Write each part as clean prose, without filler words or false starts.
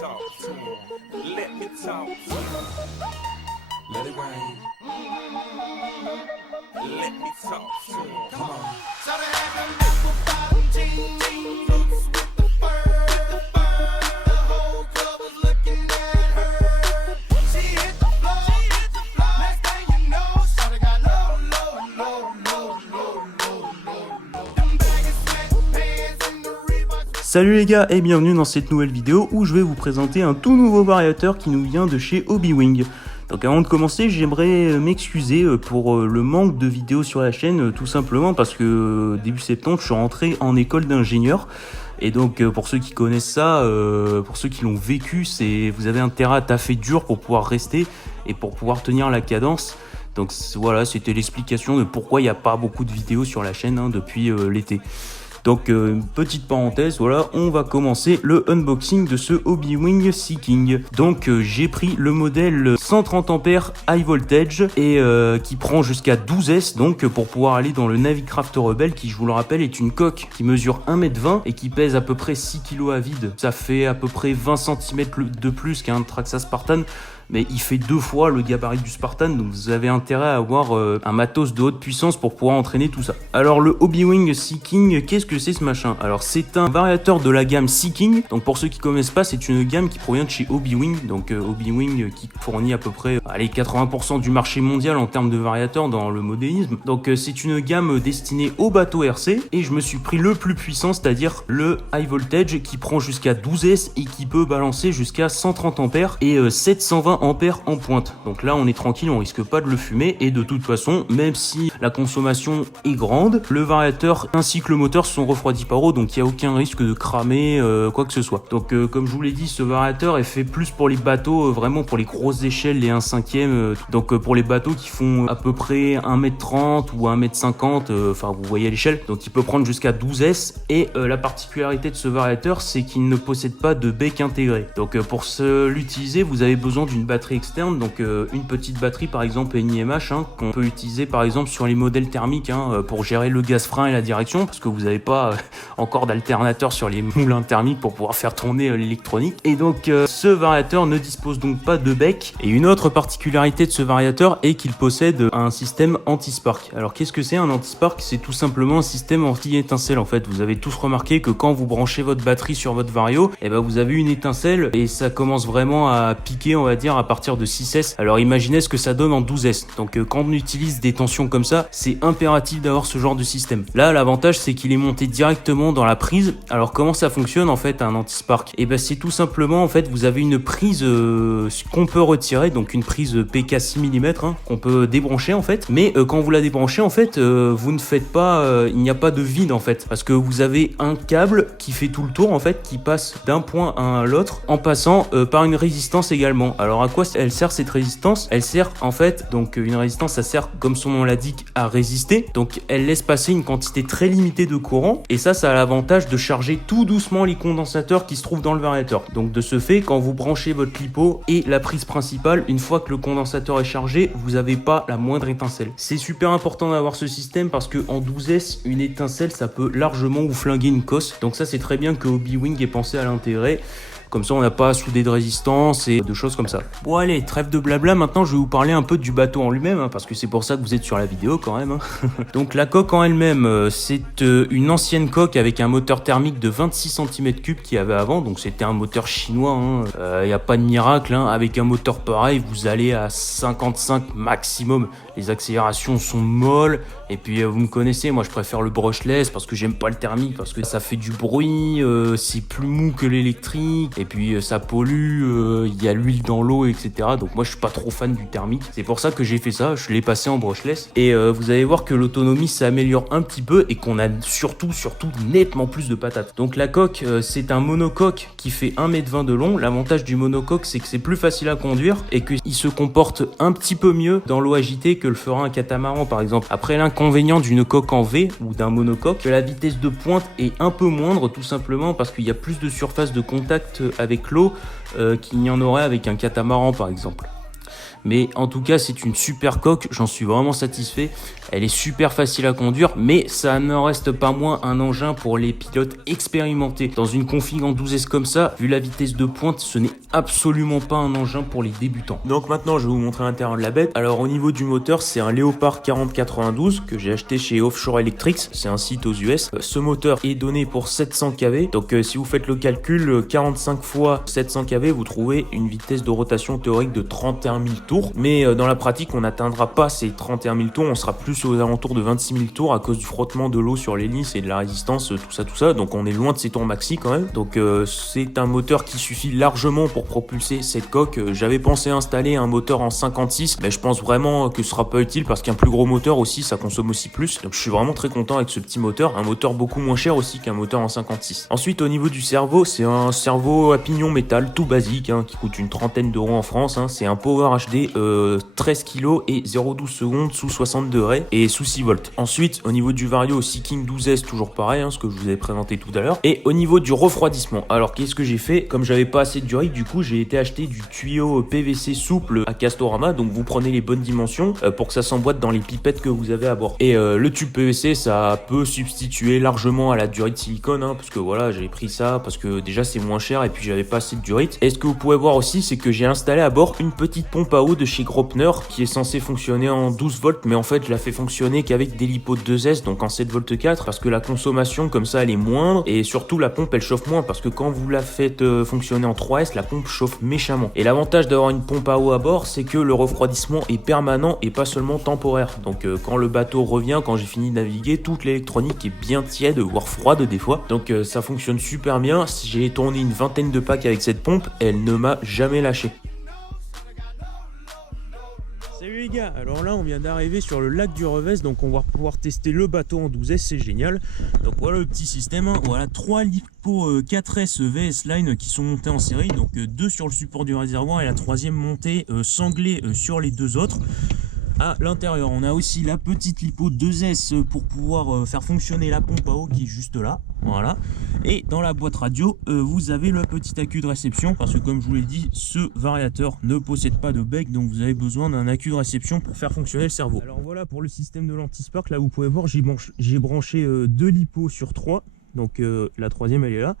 talk to him. Let me talk to him. Let it rain. Let me talk to him. Come on. So they had them nickel bottom jeans, boots with the fur. The whole club was looking at her. She hit the floor. Next thing you know, shawty got low. Them baggy sweatpants and the Reeboks. Salut les gars et bienvenue dans cette nouvelle vidéo où je vais vous présenter un tout nouveau variateur qui nous vient de chez Hobywing. Donc avant de commencer, j'aimerais m'excuser pour le manque de vidéos sur la chaîne, tout simplement parce que début septembre, je suis rentré en école d'ingénieur. Et donc pour ceux qui connaissent ça, pour ceux qui l'ont vécu, vous avez intérêt à taffer dur pour pouvoir rester et pour pouvoir tenir la cadence. Donc voilà, c'était l'explication de pourquoi il n'y a pas beaucoup de vidéos sur la chaîne depuis l'été. Donc une petite parenthèse, voilà, on va commencer le unboxing de ce Hobywing Seeking. Donc j'ai pris le modèle 130 ampères high voltage et qui prend jusqu'à 12S, donc pour pouvoir aller dans le Navicraft Rebel qui, je vous le rappelle, est une coque qui mesure 1m20 et qui pèse à peu près 6 kg à vide. Ça fait à peu près 20 cm de plus qu'un Traxa Spartan, mais il fait 2 fois le gabarit du Spartan, donc vous avez intérêt à avoir un matos de haute puissance pour pouvoir entraîner tout ça. Alors le Hobywing Seeking, qu'est-ce que c'est ce machin? Alors c'est un variateur de la gamme Seeking, donc pour ceux qui connaissent pas, c'est une gamme qui provient de chez Hobywing, donc Hobywing qui fournit à peu près 80% du marché mondial en termes de variateurs dans le modélisme. Donc c'est une gamme destinée aux bateaux RC, et je me suis pris le plus puissant, c'est-à-dire le high voltage qui prend jusqu'à 12S et qui peut balancer jusqu'à 130 ampères et 720 ampères en pointe. Donc là on est tranquille, on risque pas de le fumer, et de toute façon, même si la consommation est grande, le variateur ainsi que le moteur sont refroidis par eau, donc il n'y a aucun risque de cramer quoi que ce soit. Donc comme je vous l'ai dit, ce variateur est fait plus pour les bateaux, vraiment pour les grosses échelles, les 1/5, donc pour les bateaux qui font à peu près 1m30 ou 1m50, enfin vous voyez l'échelle, donc il peut prendre jusqu'à 12S, et la particularité de ce variateur, c'est qu'il ne possède pas de bec intégré. Donc pour l'utiliser, vous avez besoin d'une batterie externe, donc une petite batterie par exemple NiMH qu'on peut utiliser par exemple sur les modèles thermiques pour gérer le gaz frein et la direction, parce que vous n'avez pas encore d'alternateur sur les moulins thermiques pour pouvoir faire tourner l'électronique. Et donc ce variateur ne dispose donc pas de bec. Et une autre particularité de ce variateur est qu'il possède un système anti-spark. Alors qu'est-ce que c'est un anti-spark? C'est tout simplement un système anti-étincelle. En fait, vous avez tous remarqué que quand vous branchez votre batterie sur votre vario, et ben vous avez une étincelle et ça commence vraiment à piquer, on va dire, à partir de 6S. Alors imaginez ce que ça donne en 12S. Donc quand on utilise des tensions comme ça, c'est impératif d'avoir ce genre de système. Là, l'avantage, c'est qu'il est monté directement dans la prise. Alors comment ça fonctionne en fait un anti-spark? Et ben c'est tout simplement, en fait, vous avez une prise qu'on peut retirer, donc une prise PK 6 mm qu'on peut débrancher en fait. Mais quand vous la débranchez, en fait, vous ne faites pas, il n'y a pas de vide en fait, parce que vous avez un câble qui fait tout le tour en fait, qui passe d'un point à l'autre en passant par une résistance également. Alors à quoi elle sert cette résistance? Elle sert en fait, donc une résistance, ça sert comme son nom l'indique à résister, donc elle laisse passer une quantité très limitée de courant, et ça a l'avantage de charger tout doucement les condensateurs qui se trouvent dans le variateur. Donc de ce fait, quand vous branchez votre lipo et la prise principale, une fois que le condensateur est chargé, vous n'avez pas la moindre étincelle. C'est super important d'avoir ce système parce que en 12S, une étincelle ça peut largement vous flinguer une cosse, donc ça c'est très bien que Hobywing ait pensé à l'intégrer. Comme ça, on n'a pas à souder de résistance et de choses comme ça. Bon allez, trêve de blabla, maintenant je vais vous parler un peu du bateau en lui-même, parce que c'est pour ça que vous êtes sur la vidéo quand même. Donc la coque en elle-même, c'est une ancienne coque avec un moteur thermique de 26 cm3 qu'il y avait avant, donc c'était un moteur chinois, il n'y a pas de miracle, avec un moteur pareil, vous allez à 55 maximum. Les accélérations sont molles, et puis vous me connaissez, moi je préfère le brushless parce que j'aime pas le thermique, parce que ça fait du bruit, c'est plus mou que l'électrique, et puis ça pollue, il y a l'huile dans l'eau, etc. Donc moi je suis pas trop fan du thermique, c'est pour ça que j'ai fait ça, je l'ai passé en brushless, et vous allez voir que l'autonomie s'améliore un petit peu, et qu'on a surtout nettement plus de patates. Donc la coque, c'est un monocoque qui fait 1m20 de long. L'avantage du monocoque, c'est que c'est plus facile à conduire, et qu'il se comporte un petit peu mieux dans l'eau agitée que le fera un catamaran par exemple. Après, l'inconvénient d'une coque en V ou d'un monocoque, que la vitesse de pointe est un peu moindre, tout simplement parce qu'il y a plus de surface de contact avec l'eau qu'il n'y en aurait avec un catamaran par exemple. Mais en tout cas, c'est une super coque, j'en suis vraiment satisfait. Elle est super facile à conduire, mais ça n'en reste pas moins un engin pour les pilotes expérimentés. Dans une config en 12S comme ça, vu la vitesse de pointe, ce n'est absolument pas un engin pour les débutants. Donc maintenant, je vais vous montrer l'intérieur de la bête. Alors au niveau du moteur, c'est un Léopard 4092 que j'ai acheté chez Offshore Electrics, c'est un site aux US. Ce moteur est donné pour 700 kV, donc si vous faites le calcul, 45 fois 700 kV, vous trouvez une vitesse de rotation théorique de 31 000 tours, mais dans la pratique, on n'atteindra pas ces 31 000 tours, on sera plus aux alentours de 26 000 tours à cause du frottement de l'eau sur l'hélice et de la résistance, tout ça, donc on est loin de ces tours maxi quand même. Donc c'est un moteur qui suffit largement pour propulser cette coque. J'avais pensé installer un moteur en 56, mais je pense vraiment que ce sera pas utile parce qu'un plus gros moteur aussi, ça consomme aussi plus. Donc je suis vraiment très content avec ce petit moteur, un moteur beaucoup moins cher aussi qu'un moteur en 56. Ensuite, au niveau du cerveau, c'est un cerveau à pignon métal tout basique, qui coûte une trentaine d'euros en France. C'est un Power HD 13 kg et 0,12 secondes sous 60 degrés et sous 6 volts. Ensuite, au niveau du Vario Seeking 12S, toujours pareil, ce que je vous avais présenté tout à l'heure. Et au niveau du refroidissement, alors qu'est-ce que j'ai fait? Comme j'avais pas assez de durite, du coup j'ai été acheter du tuyau PVC souple à Castorama. Donc vous prenez les bonnes dimensions pour que ça s'emboîte dans les pipettes que vous avez à bord. Et le tube PVC, ça peut substituer largement à la durite silicone, parce que voilà, j'ai pris ça parce que déjà c'est moins cher et puis j'avais pas assez de durite. Et ce que vous pouvez voir aussi, c'est que j'ai installé à bord une petite pompe à eau de chez Gropner qui est censée fonctionner en 12 volts, mais en fait je la fais fonctionner qu'avec des LiPo 2S, donc en 7 volts 4, parce que la consommation comme ça elle est moindre et surtout la pompe elle chauffe moins, parce que quand vous la faites fonctionner en 3S, la pompe chauffe méchamment. Et l'avantage d'avoir une pompe à eau à bord, c'est que le refroidissement est permanent et pas seulement temporaire. Donc quand le bateau revient, quand j'ai fini de naviguer, toute l'électronique est bien tiède, voire froide des fois. Donc ça fonctionne super bien. J'ai tourné une vingtaine de packs avec cette pompe, elle ne m'a jamais lâché. Salut les gars, alors là on vient d'arriver sur le lac du Revez, donc on va pouvoir tester le bateau en 12S, c'est génial. Donc voilà le petit système, voilà 3 LiPo 4S VS Line qui sont montés en série, donc 2 sur le support du réservoir et la troisième montée sanglée sur les deux autres. À l'intérieur, on a aussi la petite LiPo 2S pour pouvoir faire fonctionner la pompe à eau qui est juste là. Voilà. Et dans la boîte radio, vous avez le petit accu de réception parce que comme je vous l'ai dit, ce variateur ne possède pas de bec, donc vous avez besoin d'un accu de réception pour faire fonctionner le cerveau. Alors voilà pour le système de l'anti-spark. Là vous pouvez voir, j'ai branché 2 LiPo sur 3, donc la troisième elle est là.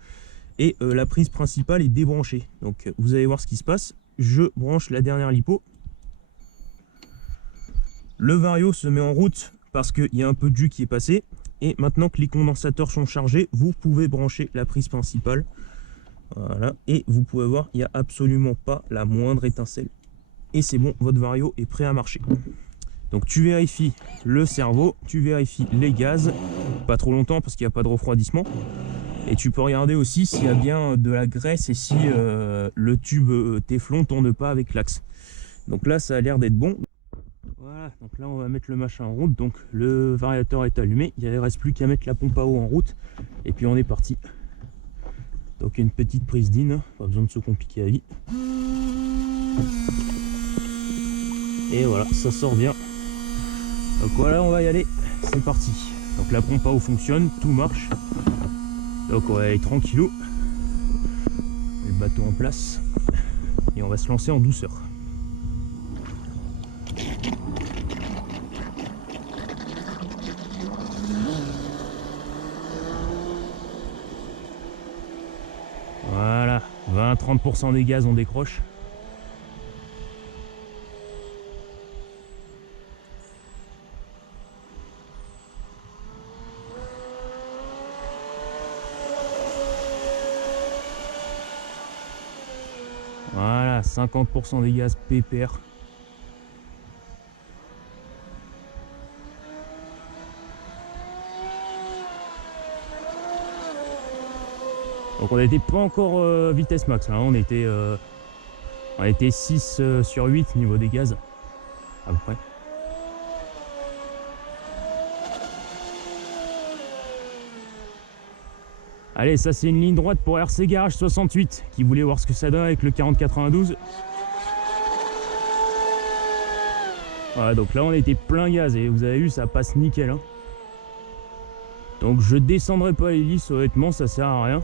Et la prise principale est débranchée. Donc vous allez voir ce qui se passe. Je branche la dernière LiPo. Le Vario se met en route parce qu'il y a un peu de jus qui est passé. Et maintenant que les condensateurs sont chargés, vous pouvez brancher la prise principale. Voilà. Et vous pouvez voir, il n'y a absolument pas la moindre étincelle. Et c'est bon, votre Vario est prêt à marcher. Donc tu vérifies le cerveau, tu vérifies les gaz. Pas trop longtemps parce qu'il n'y a pas de refroidissement. Et tu peux regarder aussi s'il y a bien de la graisse et si le tube Téflon ne tourne pas avec l'axe. Donc là, ça a l'air d'être bon. Voilà, donc là on va mettre le machin en route, donc le variateur est allumé, il ne reste plus qu'à mettre la pompe à eau en route, et puis on est parti. Donc une petite prise d'in, pas besoin de se compliquer la vie. Et voilà, ça sort bien. Donc voilà, on va y aller, c'est parti. Donc la pompe à eau fonctionne, tout marche. Donc on va aller tranquillou. Le bateau en place, et on va se lancer en douceur. Voilà, 20-30% des gaz on décroche. Voilà, 50% des gaz pépère. Donc on n'était pas encore vitesse max, là. On était 6 sur 8 niveau des gaz, à peu près. Allez, ça c'est une ligne droite pour RC Garage 68 qui voulait voir ce que ça donne avec le 4092. Voilà, donc là on était plein gaz et vous avez vu, ça passe nickel. Donc je descendrai pas l'hélice, honnêtement ça sert à rien.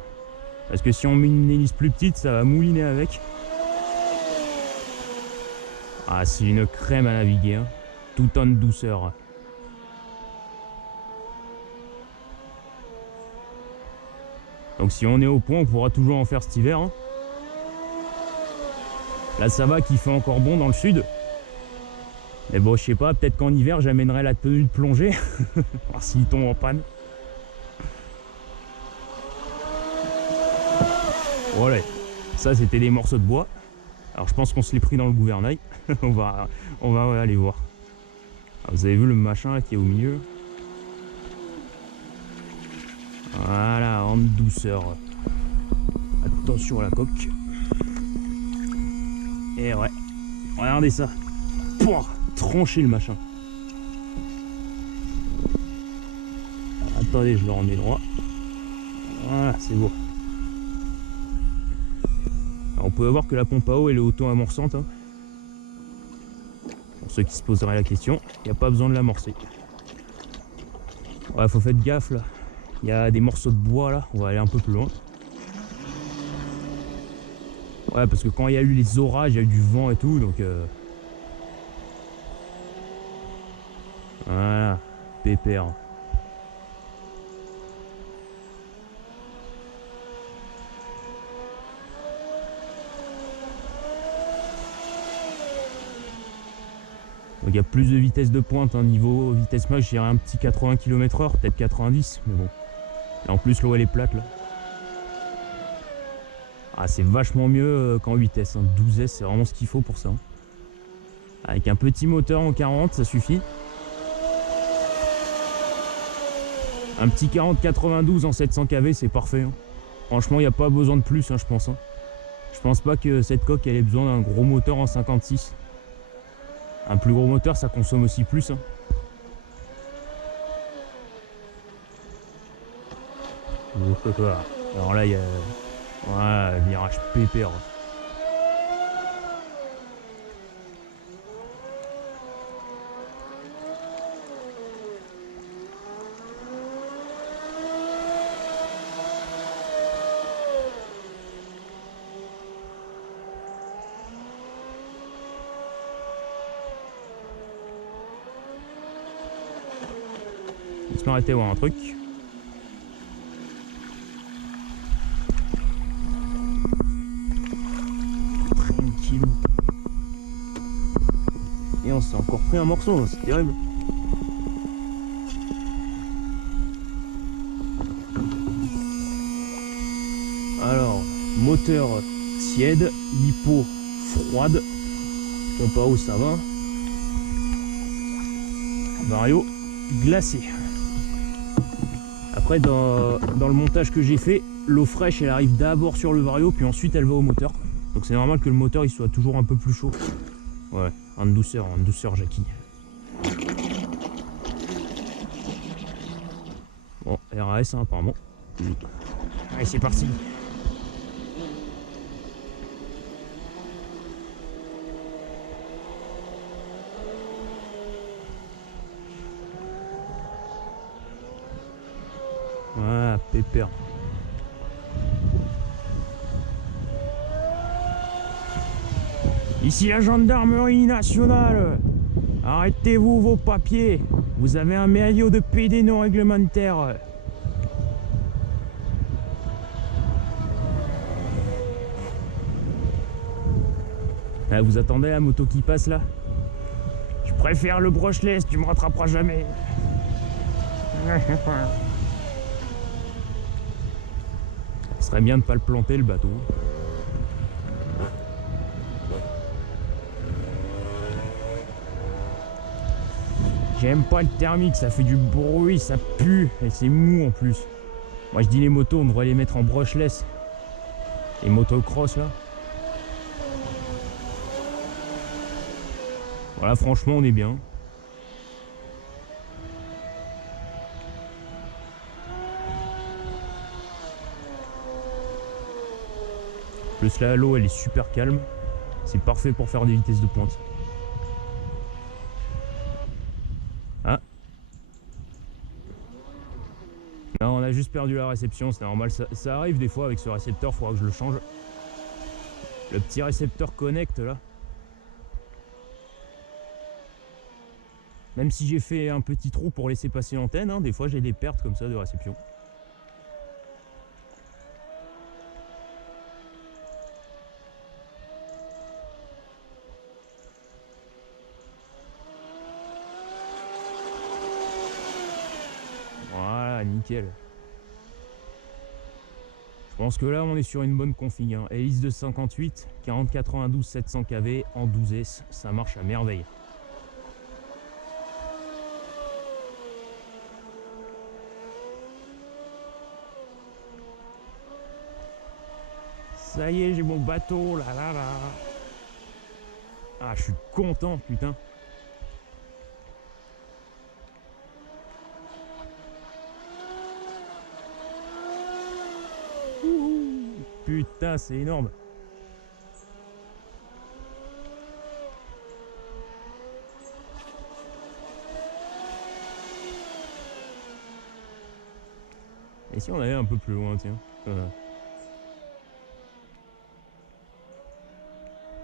Parce que si on met une hélice plus petite, ça va mouliner avec. Ah, c'est une crème à naviguer, tout en douceur. Donc si on est au point, on pourra toujours en faire cet hiver. Hein. Là ça va qu'il fait encore bon dans le sud. Mais bon, je sais pas, peut-être qu'en hiver j'amènerai la tenue de plongée. Voir s'il tombe en panne. Voilà, ça c'était des morceaux de bois. Alors je pense qu'on se les pris dans le gouvernail. on va aller voir. Alors, vous avez vu le machin là qui est au milieu? Voilà, en douceur. Attention à la coque. Et ouais, regardez ça. Pouah, trancher le machin. Attendez, je le remets droit. Voilà, c'est beau. Alors, on peut voir que la pompe à eau elle est auto-amorçante. Hein. Pour ceux qui se poseraient la question, il n'y a pas besoin de l'amorcer. Ouais, faut faire gaffe là. Il y a des morceaux de bois là, on va aller un peu plus loin. Ouais, parce que quand il y a eu les orages, il y a eu du vent et tout, donc voilà, pépère. Donc il y a plus de vitesse de pointe, hein, niveau vitesse max, je dirais un petit 80 km/h, peut-être 90, mais bon. Et en plus l'eau elle est plate là. Ah, c'est vachement mieux qu'en 8S, hein. 12S c'est vraiment ce qu'il faut pour ça. Hein. Avec un petit moteur en 40 ça suffit. Un petit 40-92 en 700 kV c'est parfait. Hein. Franchement il n'y a pas besoin de plus, hein, je pense. Hein. Je pense pas que cette coque elle ait besoin d'un gros moteur en 56. Un plus gros moteur ça consomme aussi plus. Hein. Alors là il y a... Ouais, virage pépère. Je vais m'arrêter voir un truc. Et on s'est encore pris un morceau, c'est terrible. Alors, moteur tiède, lipo froide. Je sais pas où ça va. Vario glacé. Après, dans le montage que j'ai fait, l'eau fraîche elle arrive d'abord sur le Vario, puis ensuite elle va au moteur. Donc c'est normal que le moteur il soit toujours un peu plus chaud. Ouais, en douceur Jackie. Bon, RAS hein, apparemment. Allez, c'est parti. Voilà, pépère. Ici la gendarmerie nationale. Arrêtez-vous vos papiers. Vous avez un maillot de PD non réglementaire. Ah, vous attendez la moto qui passe là? Je préfère le brushless, tu me rattraperas jamais. Ce serait bien de pas le planter le bateau. J'aime pas le thermique, ça fait du bruit, ça pue et c'est mou en plus. Moi je dis les motos, on devrait les mettre en brushless. Les motocross là. Voilà, franchement on est bien. Plus là l'eau elle est super calme. C'est parfait pour faire des vitesses de pointe. Ah. Non, on a juste perdu la réception, c'est normal. Ça arrive des fois avec ce récepteur, il faudra que je le change. Le petit récepteur connect là. Même si j'ai fait un petit trou pour laisser passer l'antenne, hein, des fois j'ai des pertes comme ça de réception. nickel. Je pense que là on est sur une bonne config, hein. Hélice de 58, 40-92 700 kV en 12S, ça marche à merveille. Ça y est, j'ai mon bateau, là là là. Ah, je suis content, putain. Ouhou. Putain, c'est énorme. Et si on allait un peu plus loin, tiens.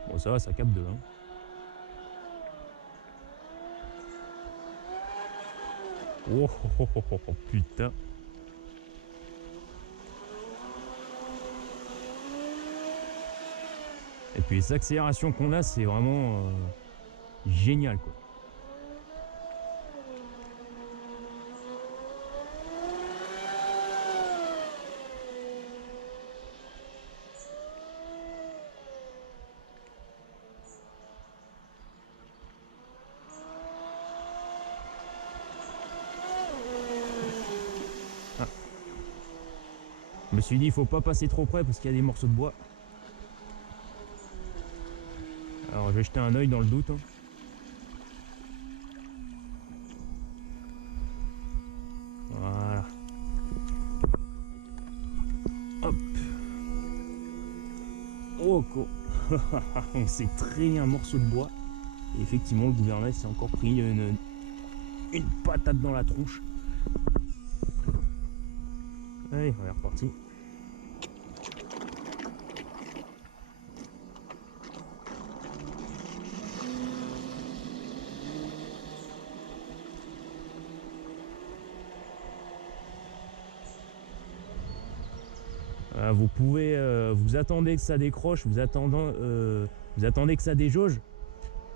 Bon, ça va, ça capte de là. Oh, oh, oh, oh, oh, putain. Et puis les accélérations qu'on a, c'est vraiment génial, quoi. Je me suis dit, il faut pas passer trop près parce qu'il y a des morceaux de bois. Alors, je vais jeter un œil dans le doute, hein. Voilà. Hop. Oh, on s'est traîné un morceau de bois. Et effectivement, le gouvernail s'est encore pris une patate dans la tronche. Allez, on est reparti. Vous pouvez, vous attendez que ça décroche, vous attendez que ça déjauge,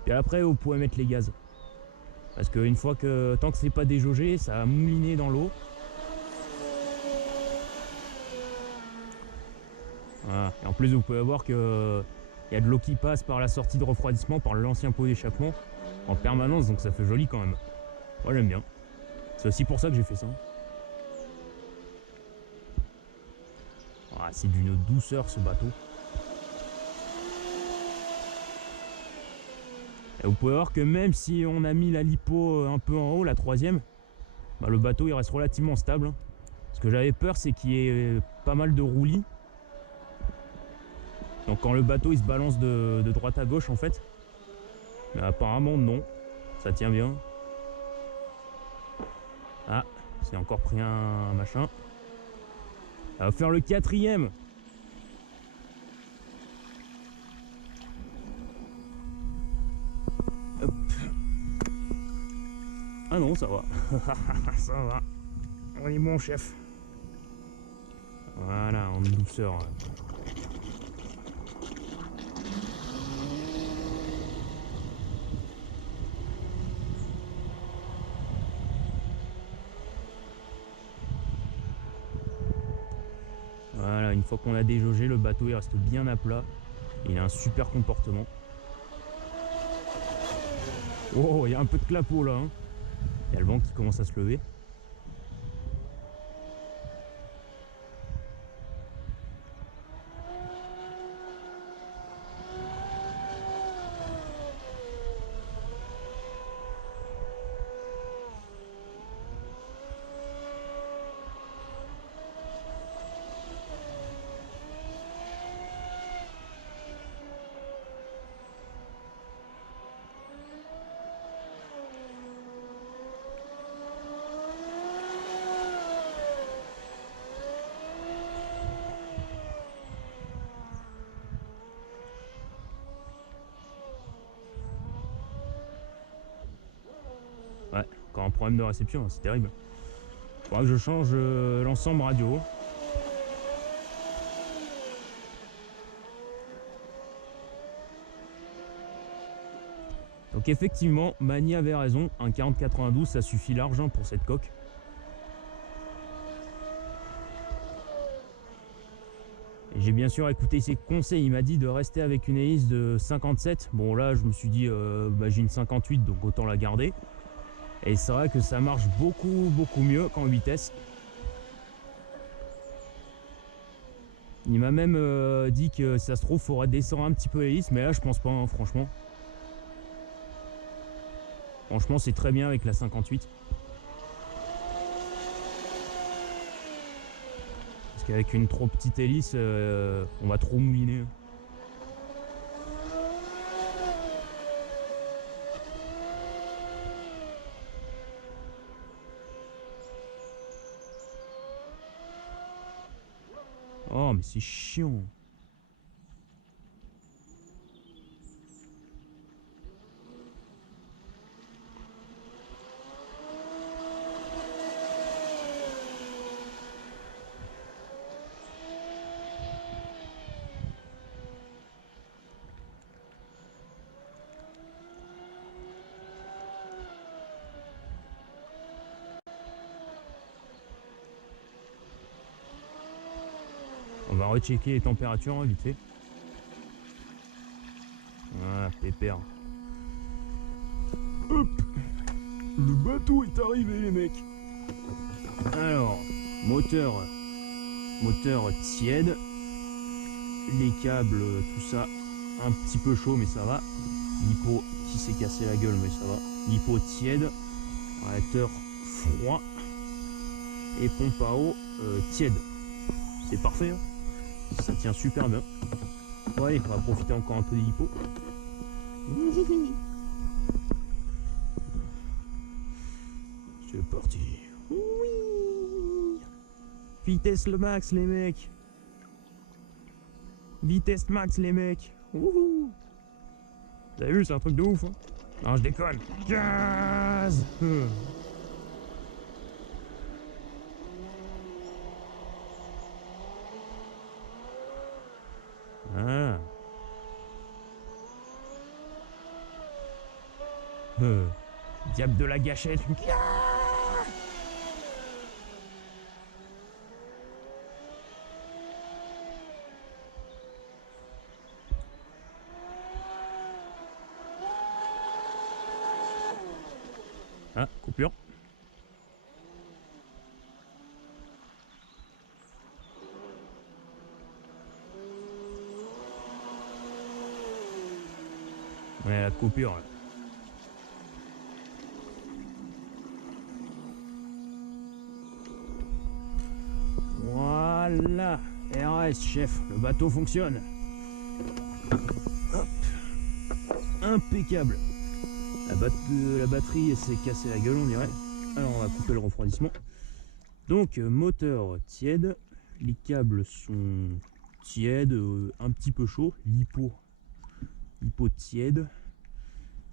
puis après vous pouvez mettre les gaz. Parce que une fois que, tant que c'est pas déjaugé, ça va mouliner dans l'eau. Voilà. Et en plus vous pouvez voir que il y a de l'eau qui passe par la sortie de refroidissement, par l'ancien pot d'échappement en permanence, donc ça fait joli quand même. Moi j'aime bien. C'est aussi pour ça que j'ai fait ça. Ah, c'est d'une douceur ce bateau. Et vous pouvez voir que même si on a mis la lipo un peu en haut, la troisième, bah le bateau il reste relativement stable, hein. Ce que j'avais peur, c'est qu'il y ait pas mal de roulis. Donc quand le bateau il se balance de droite à gauche en fait. Mais apparemment non, ça tient bien. Ah, c'est encore pris un machin. Ça va faire le 4e. Hop. Ah non, ça va. Ça va. On est bon, chef. Voilà, en douceur. Voilà, une fois qu'on a déjaugé, le bateau il reste bien à plat. Il a un super comportement. Oh, il y a un peu de clapot là, hein. Il y a le vent qui commence à se lever. Ouais, encore un problème de réception, c'est terrible. Faudra que je change l'ensemble radio. Donc effectivement, Mani avait raison, un 40-92 ça suffit large pour cette coque. Et j'ai bien sûr écouté ses conseils, il m'a dit de rester avec une hélice de 57. Bon là je me suis dit j'ai une 58 donc autant la garder. Et c'est vrai que ça marche beaucoup mieux qu'en vitesse. Il m'a même dit que ça se trouve faudrait descendre un petit peu l'hélice, mais là je pense pas hein, franchement. Franchement c'est très bien avec la 58. Parce qu'avec une trop petite hélice, on va trop mouiner. Oh mais c'est chiant. On va rechecker les températures hein, vite fait. Voilà, pépère. Hop. Le bateau est arrivé les mecs. Alors, moteur tiède. Les câbles, tout ça, un petit peu chaud mais ça va. L'hypo qui s'est cassé la gueule mais ça va. L'hypo tiède. Radiateur froid. Et pompe à eau tiède. C'est parfait hein. Ça tient super bien. Bon allez, on va profiter encore un peu des hippos. C'est parti. Oui. Vitesse le max les mecs. Vitesse max les mecs. Wouhou. Vous avez vu, c'est un truc de ouf hein. Non je déconne. Gaz. Ah. Diable de la gâchette. Ah, coupure. Ouais, la coupure. Là. Voilà. RS, chef. Le bateau fonctionne. Hop. Impeccable. La batterie s'est cassée la gueule, on dirait. Alors, on va couper le refroidissement. Donc, moteur tiède. Les câbles sont tièdes, un petit peu chauds. L'hypo tiède.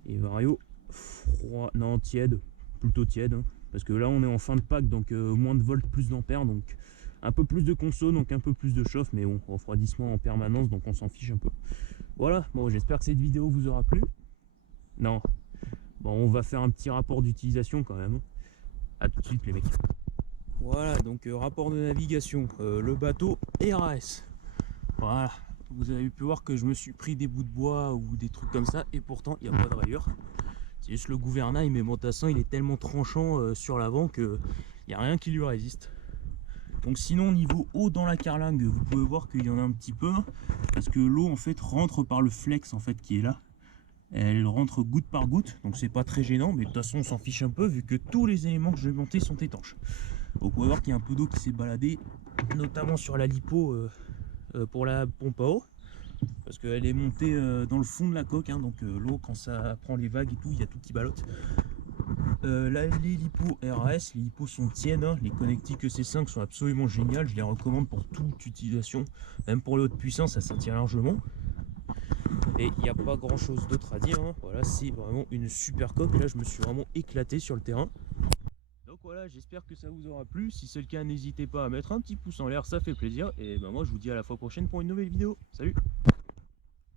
Et vario froid, non tiède, plutôt tiède hein, parce que là on est en fin de pack donc moins de volts, plus d'ampères, donc un peu plus de conso, donc un peu plus de chauffe, mais bon, refroidissement en permanence, donc on s'en fiche un peu. Voilà, bon j'espère que cette vidéo vous aura plu. Non, bon on va faire un petit rapport d'utilisation quand même. A tout de suite les mecs. Voilà, donc rapport de navigation, le bateau RAS. Voilà. Vous avez pu voir que je me suis pris des bouts de bois ou des trucs comme ça et pourtant il n'y a pas de rayure. C'est juste le gouvernail, mais mon tassin il est tellement tranchant sur l'avant qu'il n'y a rien qui lui résiste. Donc sinon niveau eau dans la carlingue, vous pouvez voir qu'il y en a un petit peu parce que l'eau en fait rentre par le flex en fait qui est là. Elle rentre goutte par goutte, donc c'est pas très gênant, mais de toute façon on s'en fiche un peu vu que tous les éléments que je vais monter sont étanches. Vous pouvez voir qu'il y a un peu d'eau qui s'est baladée, notamment sur la lipo pour la pompe à eau, parce qu'elle est montée dans le fond de la coque, hein, donc l'eau quand ça prend les vagues et tout, il y a tout qui ballotte. Là, les lipos RAS, les lipos sont tièdes, hein, les Connecticut C5 sont absolument géniales, je les recommande pour toute utilisation, même pour les hautes puissances, ça tient largement. Et il n'y a pas grand chose d'autre à dire, hein. Voilà, c'est vraiment une super coque, là je me suis vraiment éclaté sur le terrain. Donc voilà, j'espère que ça vous aura plu, si c'est le cas n'hésitez pas à mettre un petit pouce en l'air, ça fait plaisir, et ben moi je vous dis à la fois prochaine pour une nouvelle vidéo, salut.